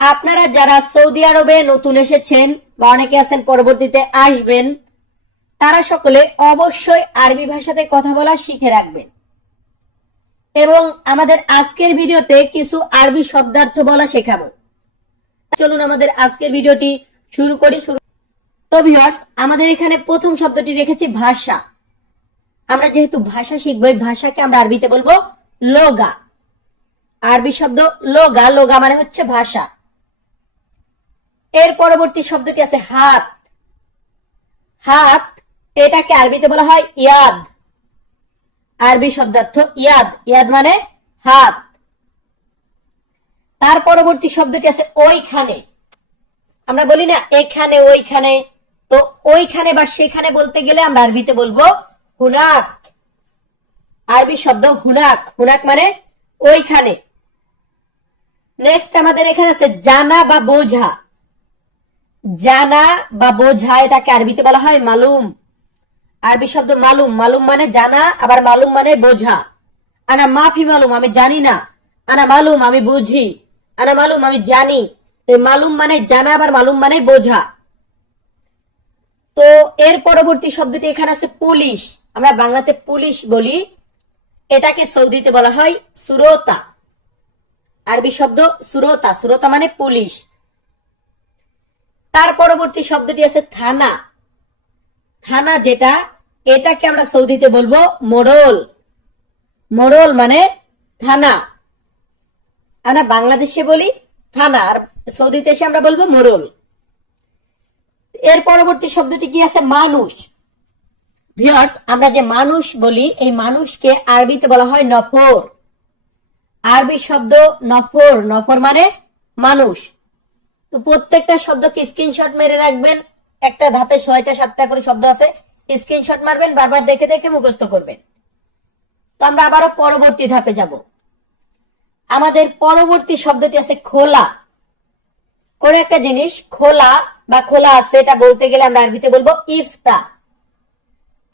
আপনারা যারা সৌদি আরবে নতুন এসেছেন বা অনেকে আছেন পরবর্তীতে আসবেন, তারা সকলে অবশ্যই আরবি ভাষাতে কথা বলা শিখে রাখবেন। এবং আমাদের আজকের ভিডিওতে কিছু আরবি শব্দার্থ বলা শেখাবো। চলুন আমাদের আজকের ভিডিওটি শুরু করি। তো ভিউয়ার্স, আমাদের এখানে প্রথম শব্দটি রেখেছি ভাষা। আমরা যেহেতু ভাষা শিখবো, এই ভাষাকে আমরা আরবিতে বলবো লোগা। আরবি শব্দ লোগা, লোগা মানে হচ্ছে ভাষা। এর পরবর্তী শব্দটি আছে হাত। হাত এটাকে আরবিতে বলা হয় ইয়াদ। আরবি শব্দার্থ ইয়াদ, ইয়াদ মানে হাত। তার পরবর্তী শব্দটি আছে ওইখানে। আমরা বলি না এখানে ওইখানে, তো ওইখানে বা সেখানে বলতে গেলে আমরা আরবিতে বলবো হুনাক। আরবি শব্দ হুনাক, হুনাক মানে ওইখানে। নেক্সট আমাদের এখানে আছে জানা বা বোঝা। জানা বা বোঝা এটাকে আরবিতে বলা হয় মালুম। আরবি শব্দ মালুম, মালুম মানে জানা, আবার মালুম মানে বোঝা। আনা মাফি মালুম, আমি জানি না। আনা মালুম, আমি বুঝি। আনা মালুম, আমি জানি। মালুম মানে জানা, আবার মালুম মানে বোঝা। তো এর পরবর্তী শব্দটি এখানে আছে পুলিশ। আমরা বাংলাতে পুলিশ বলি, এটাকে সৌদিতে বলা হয় সুরোতা। আরবি শব্দ সুরোতা, সুরোতা মানে পুলিশ। তার পরবর্তী শব্দটি আছে থানা। থানা যেটা, এটাকে আমরা সৌদিতে বলবো মোড়ল। মোড়ল মানে থানা। আমরা বাংলাদেশে বলি থানা, আর সৌদিতে এসে আমরা বলবো মোড়ল। এর পরবর্তী শব্দটি কি আছে মানুষ। ভিউয়ার্স, আমরা যে মানুষ বলি, এই মানুষকে আরবিতে বলা হয় নফর। আরবি শব্দ নফর, নফর মানে মানুষ। তো প্রত্যেকটা শব্দকে স্ক্রিনশট মেরে রাখবেন। একটা ধাপে 6টা 7টা করে শব্দ আছে, স্ক্রিনশট মারবেন, বারবার দেখে দেখে মুখস্থ করবেন। তো আমরা আবারও পরবর্তী ধাপে যাব। আমাদের পরবর্তী শব্দটি আছে খোলা। কোন একটা জিনিস খোলা বা খোলা আছে, এটা বলতে গেলে আমরা আরবিতে বলবো ইফতা।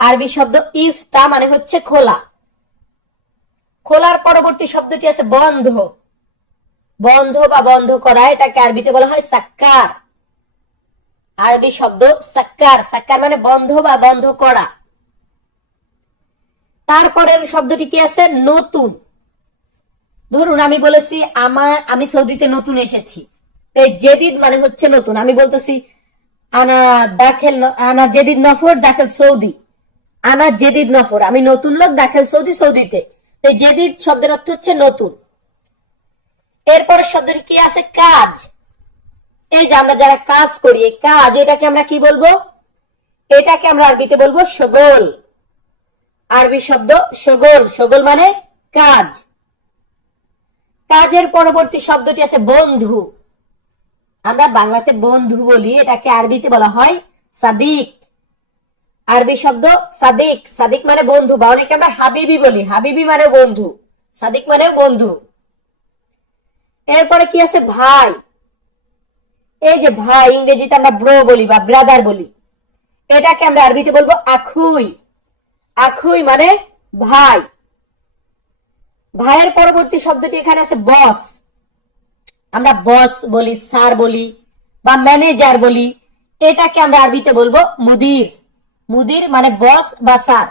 আরবি শব্দ ইফতা মানে হচ্ছে খোলা। খোলার পরবর্তী শব্দটি আছে বন্ধ। বন্ধ বা বন্ধ করা, এটাকে আরবিতে বলা হয় সাক্কার। আরবি শব্দ সাক্কার, সাক্কার মানে বন্ধ বা বন্ধ করা। তারপরের শব্দটি কি আছে নতুন। ধরুন আমি বলেছি আমি সৌদিতে নতুন এসেছি, এই জেদিদ মানে হচ্ছে নতুন। আমি বলতেছি আনা জেদিদ নফর দাখিল সৌদি। আনা জেদিদ নফর, আমি নতুন লোক দাখিল সৌদি, সৌদিতে। এই জেদিদ শব্দের অর্থ হচ্ছে নতুন। এরপর শব্দটি কি আছে কাজ। এই যে আমরা যারা কাজ করি, এই কাজ, এটাকে আমরা কি বলবো? এটাকে আমরা আরবিতে বলবো শগল। আরবি শব্দ শগল, শগল মানে কাজ। কাজের পরবর্তী শব্দটি আছে বন্ধু। আমরা বাংলাতে বন্ধু বলি, এটাকে আরবিতে বলা হয় সাদিক। আরবি শব্দ সাদিক, সাদিক মানে বন্ধু, বা অনেকে আমরা হাবিবি বলি, হাবিবি মানে বন্ধু, সাদিক মানে বন্ধু। এরপরে কি আছে ভাই। এই যে ভাই, ইংরেজিতে আমরা ব্রো বলি বা ব্রাদার বলি, এটাকে আমরা আরবিতে বলবো আখুই। আখুই মানে ভাই। ভাইয়ের পরবর্তী শব্দটি এখানে আছে বস। আমরা বস বলি, স্যার বলি বা ম্যানেজার বলি, এটাকে আমরা আরবিতে বলবো মুদির। মুদির মানে বস বা স্যার।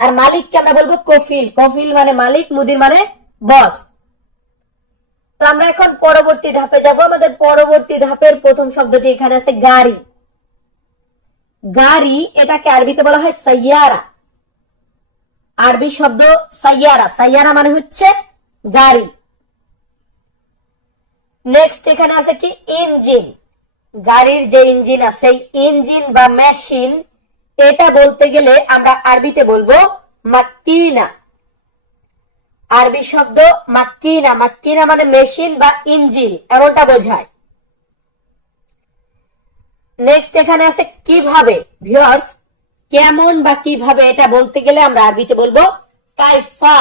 আর মালিককে আমরা বলবো কফিল। কফিল মানে মালিক, মুদির মানে বস। তো আমরা এখন পরবর্তী ধাপে যাব। আমাদের পরবর্তী ধাপের প্রথম শব্দটি এখানে আছে গাড়ি। গাড়ি এটাকে আরবিতে বলা হয় সাইয়ারা। আরবি শব্দ সাইয়ারা, সাইয়ারা মানে হচ্ছে গাড়ি। নেক্সট এখানে আছে কি ইঞ্জিন। গাড়ির যে ইঞ্জিন আছে, ইঞ্জিন বা মেশিন, এটা বলতে গেলে আমরা আরবিতে বলবো মাক্কিনা। আরবি শব্দ মাক্কিনা, মাক্কিনা মানে মেশিন বা ইঞ্জিন, এমনটা বোঝায়। নেক্সট এখানে আছে কিভাবে। ভিউয়ার্স, কেমন বা কিভাবে, এটা বলতে গেলে আমরা আরবিতে বলবো কাইফা।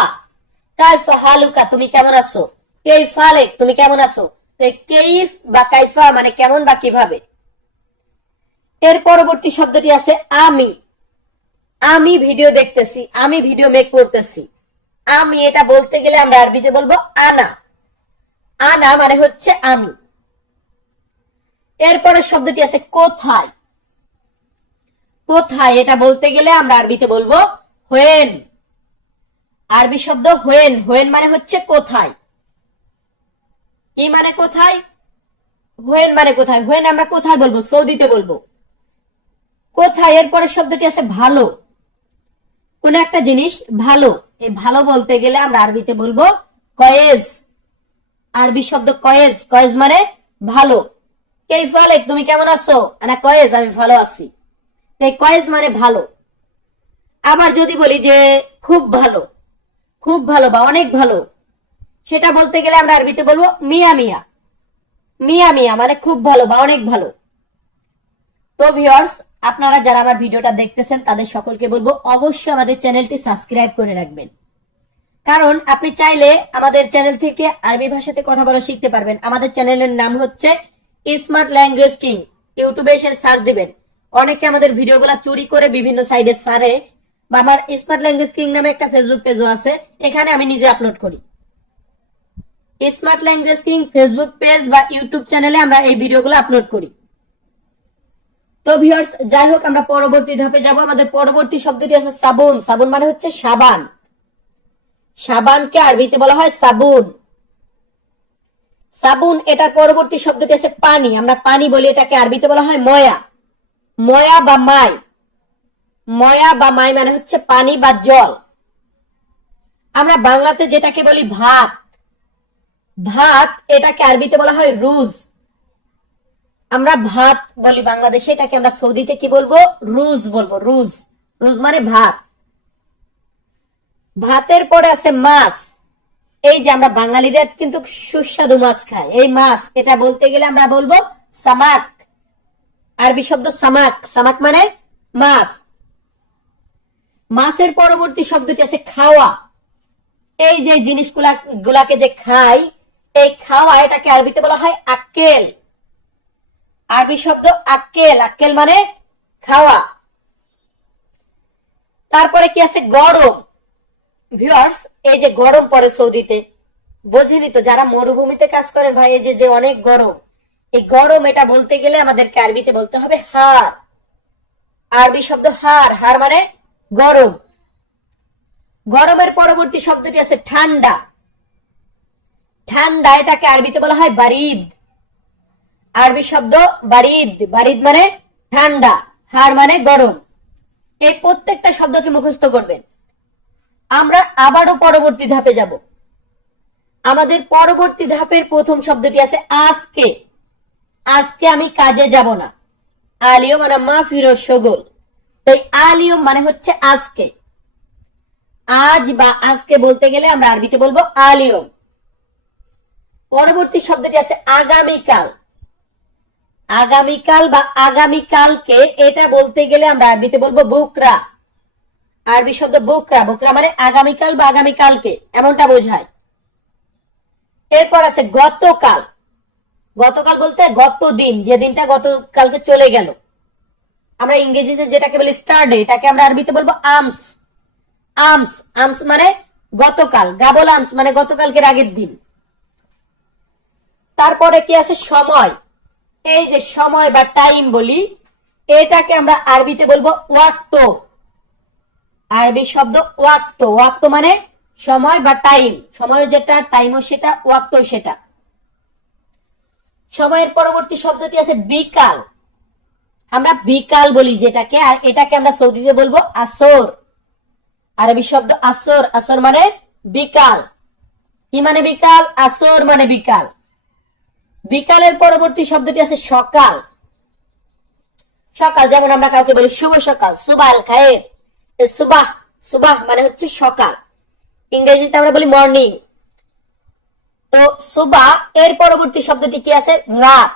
কাইফা হালুকা, তুমি কেমন আছো। কাইফা লাইক, তুমি কেমন আছো। কাইফ বা কাইফা মানে কেমন বা কিভাবে। এর পরবর্তী শব্দটি আছে আমি। আমি ভিডিও দেখতেছি, আমি ভিডিও মেক করতেছি। আমি এটা বলতে গেলে আমরা আরবিতে বলবো আনা। আনা মানে হচ্ছে আমি। এরপরের শব্দটি আছে কোথায়। কোথায় এটা বলতে গেলে আমরা আরবিতে বলবো হোয়েন। আরবি শব্দ হোয়েন। হোয়েন মানে হচ্ছে কোথায়। কি মানে কোথায়? হোয়েন মানে কোথায়। হোয়েন আমরা কোথায় বলবো? সৌদিতে বলবো। কোথায় এরপরের শব্দটি আছে ভালো। কোন একটা জিনিস ভালো, এই ভালো বলতে গেলে আমরা আরবিতে বলবো কয়েজ। আরবি শব্দ কয়েজ। কয়েজ মানে ভালো। কেইফ আলেক, তুমি কেমন আছো? আনা কয়েজ, আমি ভালো আছি। এই কয়েজ মানে ভালো। আবার যদি বলি যে খুব ভালো, খুব ভালো বা অনেক ভালো, সেটা বলতে গেলে আমরা আরবিতে বলবো মিয়া মিয়া। মিয়া মিয়া মানে খুব ভালো বা অনেক ভালো। তো ভিউয়ার্স, আপনারা যারা আমার ভিডিওটা দেখতেছেন তাদের সকলকে বলবো অবশ্যই আমাদের চ্যানেলটি সাবস্ক্রাইব করে রাখবেন। কারণ আপনি চাইলে আমাদের চ্যানেল থেকে আরবি ভাষাতে কথা বলা শিখতে পারবেন। আমাদের চ্যানেলের নাম হচ্ছে স্মার্ট ল্যাঙ্গুয়েজ কিং। ইউটিউবে এসে সার্চ দিবেন। অনেকে আমাদের ভিডিওগুলো চুরি করে বিভিন্ন সাইডে ছাড়ে, বা আমার স্মার্ট ল্যাঙ্গুয়েজ কিং নামে একটা ফেসবুক পেজও আছে, এখানে আমি নিজে আপলোড করি। Smart language king Facebook page বা ইউটিউব চ্যানেলে আমরা এই ভিডিওগুলো আপলোড করি। তো ভিউয়ার্স, যাই হোক, আমরা পরবর্তী ধাপে যাব। আমাদের পরবর্তী শব্দটি আছে সাবুন। সাবুন মানে হচ্ছে সাবান। সাবানকে আরবিতে বলা হয় সাবুন। সাবুন এটার পরবর্তী শব্দটি আছে পানি। আমরা পানি বলি, এটাকে আরবিতে বলা হয় ময়া। ময়া বা মাই। ময়া বা মাই মানে হচ্ছে পানি বা জল। আমরা বাংলাতে যেটাকে বলি ভাত, ভাত এটাকে আরবিতে বলা হয় রুজ। আমরা ভাত বলি বাংলাদেশে, এটাকে আমরা সৌদিতে কি বলবো? রুজ বলবো। রুজ। রুজ মানে ভাত। ভাতের পরে আছে মাছ। এই যে আমরা বাঙালিরা কিন্তু সুস্বাদু মাছ খাই, এই মাছ, এটা বলতে গেলে আমরা বলবো সামাক। আরবি শব্দ সামাক। সামাক মানে মাছ। মাছের পরবর্তী শব্দটি আছে খাওয়া। এই যে জিনিসগুলাকে যে খাই, এই খাওয়া, এটাকে আরবিতে বলা হয় আক্কেল। আরবি শব্দ আক্কেল। আক্কেল মানে খাওয়া। তারপরে কি আছে? গরম। ভিউয়ার্স, এই যে গরম পড়ে সৌদিতে, বোঝেনি তো যারা মরুভূমিতে কাজ করেন ভাই, এই যে অনেক গরম, এই গরম এটা বলতে গেলে আমাদেরকে আরবিতে বলতে হবে হার। আরবি শব্দ হার। হার মানে গরম। গরমের পরবর্তী শব্দটি আছে ঠান্ডা। ঠান্ডা এটাকে আরবিতে বলা হয় বারিদ। আরবি শব্দ বারিদ। বারিদ মানে ঠান্ডা। হার মানে গরম। এই প্রত্যেকটা শব্দকে মুখস্থ করবেন। আমরা আবারও পরবর্তী ধাপে যাব। আমাদের পরবর্তী ধাপের প্রথম শব্দটি আছে আজকে। আজকে আমি কাজে যাব না। আলিয়ম মানে মাফিরো সগোল। তাই আলিয়ম মানে হচ্ছে আজকে। আজ বা আজকে বলতে গেলে আমরা আরবিতে বলবো আলিয়ম। পরবর্তী শব্দটি আছে আগামীকাল। আগামীকাল বা আগামীকালকে এটা বলতে গেলে আমরা আরবিতে বলবো বুকরা। আরবি শব্দ বুকরা। বুকরা মানে আগামীকাল বা আগামীকালকে, এমনটা বোঝায়। এরপর আছে গতকাল। গতকাল বলতে গত দিন, যে দিনটা গতকালকে চলে গেল। আমরা ইংরেজিতে যেটাকে বলি স্টারডে, এটাকে আমরা আরবিতে বলবো আমস। আমস। আমস মানে গতকাল। গাবল আমস মানে গতকালকের আগের দিন। তারপরে কি আছে? সময়। এই যে সময় বা টাইম বলি, এটাকে আমরা আরবিতে বলবো ওয়াক্ত। আরবি শব্দ ওয়াক্ত। ওয়াক্ত মানে সময় বা টাইম। সময় যেটা, টাইমও সেটা, ওয়াক্ত সেটা। সময়ের পরবর্তী শব্দটি আছে বিকাল। আমরা বিকাল বলি যেটাকে, আর এটাকে আমরা সৌদিতে বলবো আসর। আরবি শব্দ আসর। আসর মানে বিকাল। কি মানে বিকাল? আসর মানে বিকাল। বিকালের পরবর্তী শব্দটি আছে সকাল। সকাল, যেমন আমরা কাউকে বলি শুভ সকাল, সুবাহ আল খায়ের। সুবাহ। সুবাহ মানে হচ্ছে সকাল। ইংরেজিতে আমরা বলি মর্নিং। তো সুবাহ এর পরবর্তী শব্দটি কি আছে? রাত।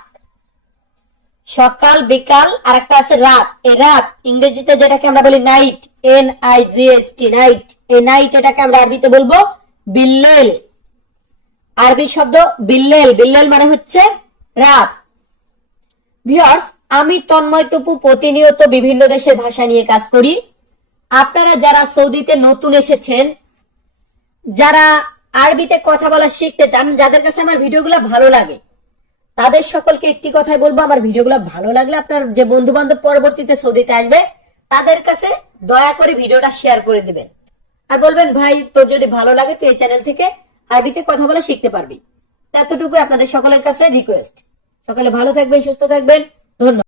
সকাল, বিকাল, আর একটা আছে রাত। এই রাত ইংরেজিতে যেটাকে আমরা বলি নাইট, NIGHT, নাইট। এই নাইট এটাকে আমরা আরবিতে বলবো বিল্লেল। আরবি শব্দ বিল্লেল। বিল্লেল মানে হচ্ছে রাত। ভিউয়ার্স, আমি তন্ময় তপু প্রতিনিয়ত বিভিন্ন দেশের ভাষা নিয়ে কাজ করি। আপনারা যারা সৌদিতে নতুন এসেছেন, যারা আরবিতে কথা বলা শিখতে চান, যাদের কাছে আমার ভিডিওগুলো ভালো লাগে, তাদের সকলকে একটি কথাই বলবো, আমার ভিডিওগুলো ভালো লাগলে আপনার যে বন্ধু বান্ধব পরবর্তীতে সৌদিতে আসবে তাদের কাছে দয়া করে ভিডিওটা শেয়ার করে দিবেন, আর বলবেন ভাই তোর যদি ভালো লাগে তুই এই চ্যানেল থেকে আরবিতে কথা বলা শিখতে পারবি। এতটুকু আপনাদের সকলের কাছে রিকোয়েস্ট। সকলে ভালো থাকবেন, সুস্থ থাকবেন, ধন্যবাদ।